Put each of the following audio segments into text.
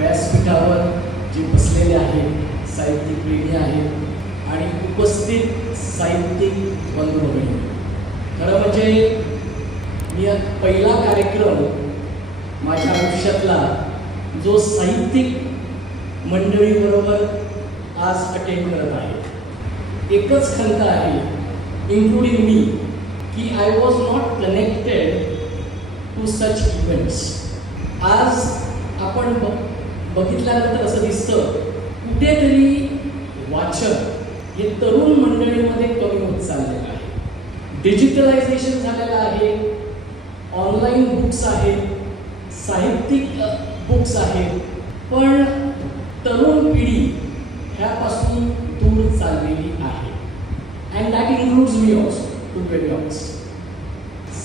व्यासपीठावर जे बसलेले आहेत साहित्यिक प्रेमी आहेत आणि उपस्थित साहित्यिक बंधू भगिनी, खरं म्हणजे मी पहिला कार्यक्रम माझ्या आयुष्यातला जो साहित्यिक मंडळीबरोबर आज अटेंड करत आहे. एकच खंत आहे इन्क्लुडिंग मी की I was not connected to such events. आज आपण बघितल्यानंतर असं दिसतं कुठेतरी वाचन हे तरुण मंडळीमध्ये कमी होत चाललेलं आहे. डिजिटलायझेशन झालेलं आहे, ऑनलाईन बुक्स आहेत, साहित्यिक बुक्स आहेत, पण तरुण पिढी ह्यापासून दूर चाललेली आहे. And that includes me also to be very honest.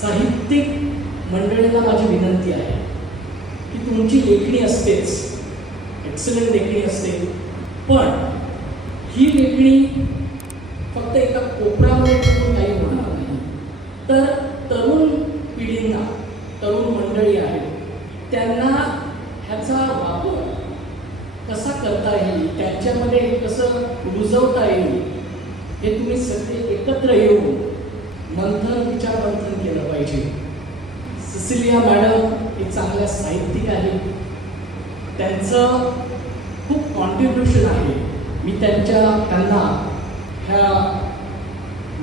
साहित्यिक मंडळींना माझी विनंती आहे की तुमची लेखणी असतेच, एक्सलंट लेखणी असते, पण ही लेखणी फक्त एका कोपऱ्यामध्ये ठेवून काही होणार नाही. तर तरुण पिढींना, तरुण मंडळी आहेत त्यांना ह्याचा वापर कसा करता येईल, त्यांच्यामध्ये कसं रुजवता येईल हे तुम्ही सगळे एकत्र येऊन विचार मंथन केलं पाहिजे. सिसिलिया मॅडम एक चांगल्या साहित्यिक आहेत, त्यांचं खूप कॉन्ट्रीब्युशन आहे. मी त्यांना ह्या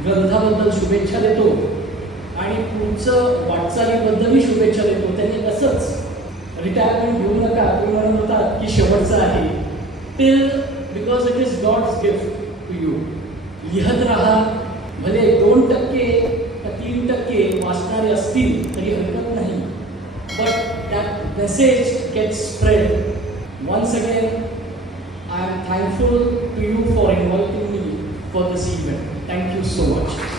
ग्रंथाबद्दल शुभेच्छा देतो आणि पुढचं वाटचालीबद्दलही शुभेच्छा देतो. त्यांनी असंच रिटायरमेंट घेऊ नका, तुम्ही म्हणत होतात की शेवटचं आहे, till because it is God's gift to you. लिहत राहा, भले 2% का 3% वाचणारे असतील तरी हरकत नाही, but that message gets spread. Once again, I am thankful to you for inviting me for this event. Thank you so much.